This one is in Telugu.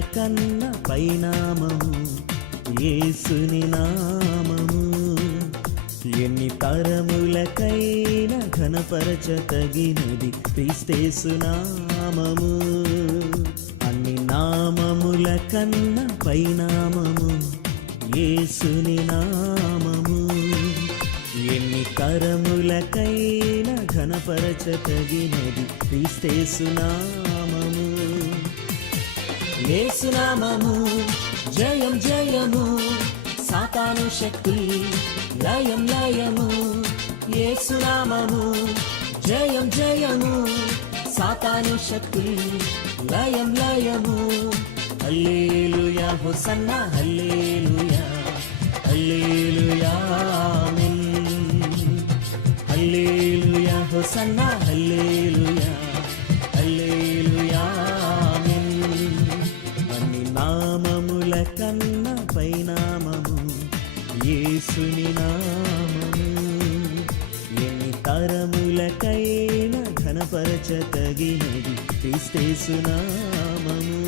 కన్న పైనామము యేసుని నామము. ఎన్ని తరములకైనా ఘనపరచతగినది క్రీస్తేసు నామము. అన్ని నామముల కన్న పైనామము యేసుని నామము. ఎన్ని తరములకైనా ఘనపరచతగినది క్రీస్తేసు నామము. యేసు నామము జయం జయము, సాతాను శక్తి లయం లయము. యేసు నామము జయం జయము, సాతాను శక్తి లయం లయము. హల్లెలూయా హోసన్నా హల్లెలూయా, హల్లెలూయా ఆమేన్. హల్లెలూయా హోసన్నా హల్లెలూయా, హల్లెలూయా ఆమేన్. అన్ని నామముల కన్న పైనామము యేసుని నామము. ఎన్ని తరములకైనా ఘనపరచతగినది క్రీస్తేసు నామము.